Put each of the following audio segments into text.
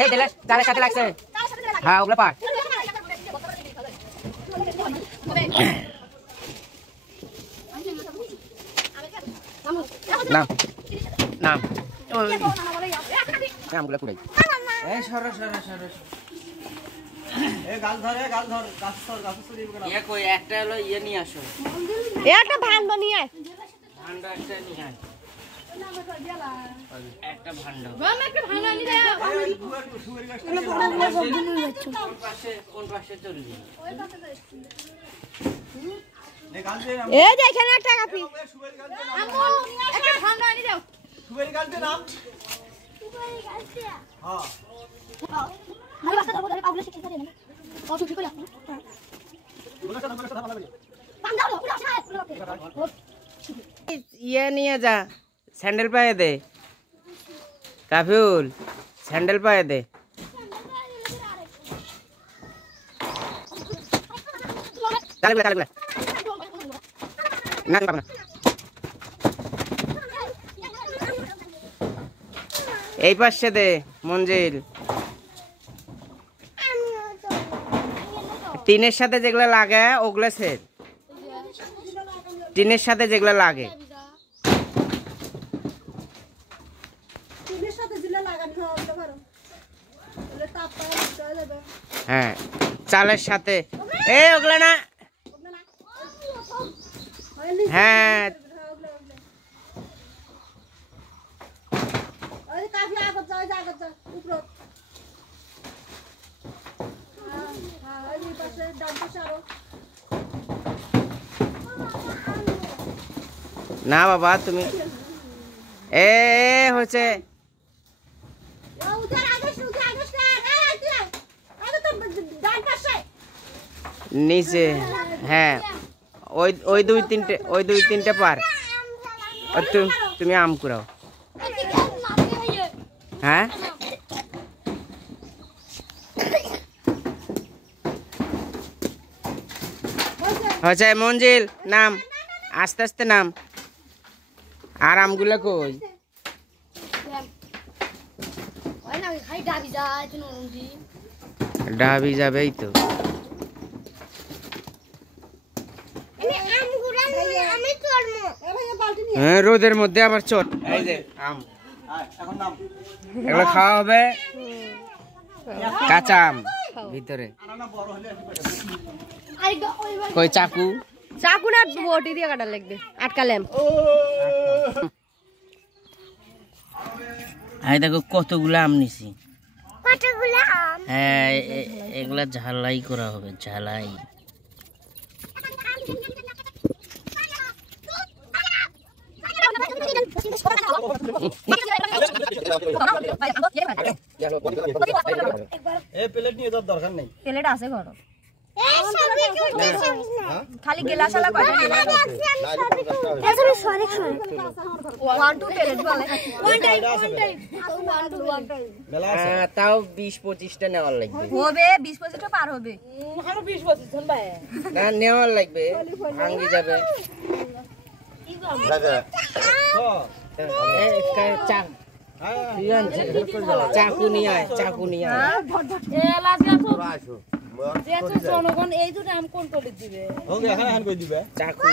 এই দিলে তার সাথে লাগছে হ্যাঁ ওগুলো পার নাম নাম নামগুলো কুড়াই এই সরো সরো সরো এই গাল ধরে গাল ধর গাছ ধর গাছ ধরে ইয়ে কই একটা হলো ইয়ে নিয়ে আসো একটা ভান্ড নিয়ে আয় ভান্ড একটা নিয়ে আয় একটা ভান্ড গম একটা ভান্ড নিয়ে দাও কোন পাশে চলবি ওই পাশে যাচ্ছি এই যে এখানে একটা কাপি আমু একটা ভান্ড নিয়ে দাও সুবেরি গালতে নাম সুবেরি গালতে হ্যাঁ আরে বাসা দাও আগুলো শিখে করে না ও চুপ করে আপনি ইয়ে নিয়ে যা স্যান্ডেল পায়ে দে কাফিউল স্যান্ডেল পায়ে দে এই পাশে দে মঞ্জিল টিনের সাথে যেগুলো লাগে ওগুলো সেট টিনের সাথে যেগুলো লাগে হ্যাঁ চালের সাথে এই ওগুলো না হ্যাঁ না বাবা তুমি এ হচ্ছে নিচে হ্যাঁ ওই দুই তিনটে পার তুমি আম কুড়াও হ্যাঁ হচ্ছে মঞ্জিল নাম আস্তে আস্তে নাম আর আমগুলো কই ডাবি যাবেই তো হ্যাঁ রোদের মধ্যে আবার চট এই যে আম এগুলো খাওয়া হবে কাঁচা আম ভিতরে কই চাকু চাকু না বটি দিয়ে কাটা লাগবে আটকালাম এই দেখো কতগুলো আম নিছি কতগুলো আম হ্যাঁ এগুলা ঝালাই করা হবে ঝালাই এই প্লেট নিয়ে যাওয়ার দরকার নেই প্লেট আছে ঘর খালি গেলাশালা কয়টা সরি সরি 1 2 প্লেট বলে ওয়ান টাইম তাও 20-25টা নেওয়ার লাগবে হবে 20-25টা পার হবে আরো 20-25 জন ভাই না নেওয়ার লাগবে ভাঙি যাবে চাকু নিয়ে আয় চাকু নিয়ে আয় জনগণ এই দুটো আম কোন করে দিবে চাকু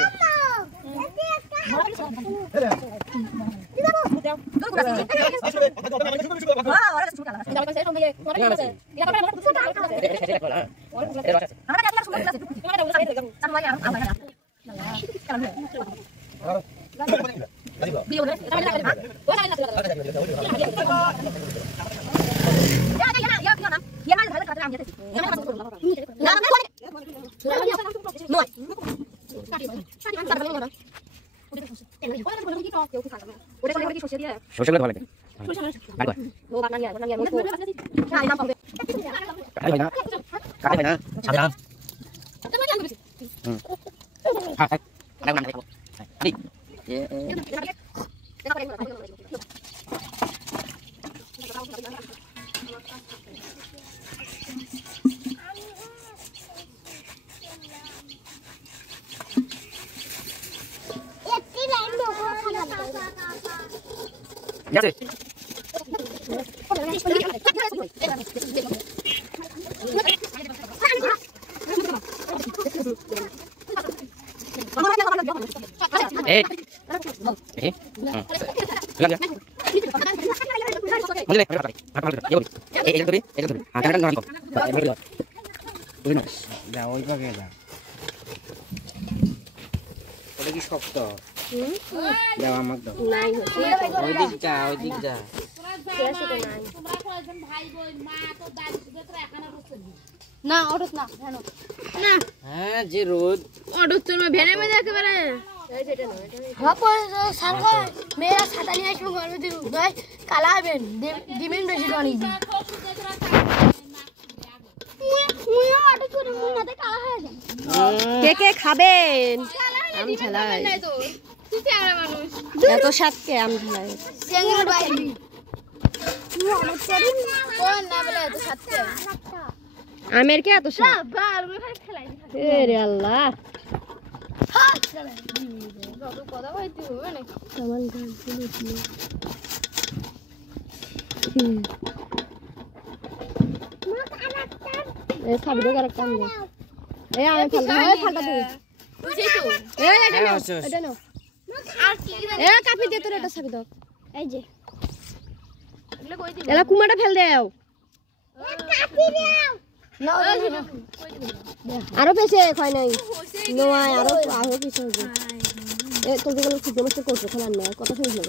সরষে ভালো লাগে একটি লাইন কি শক্ত দাও আমাকে দাও নাই ওই দিক যা না অটোত না ভ্যান না হ্যাঁ যে রোদ অটোত চলবে ভ্যানের মধ্যে একেবারে মেয়েরা ছাতা নিয়ে আসবো ঘরের দিন কালা হবেন ডিমেন বেশি অনেক কে কে খাবেন আম ঝালাই এত সাতকে আম ঝালাই আমের কে এত সাত রে আল্লাহ কুমাটা ফেল দেও আরো পেছে হয় নাই নয় আরো আরো কিছু তোর যেগুলো করছো খেলার না কথা শুনছিল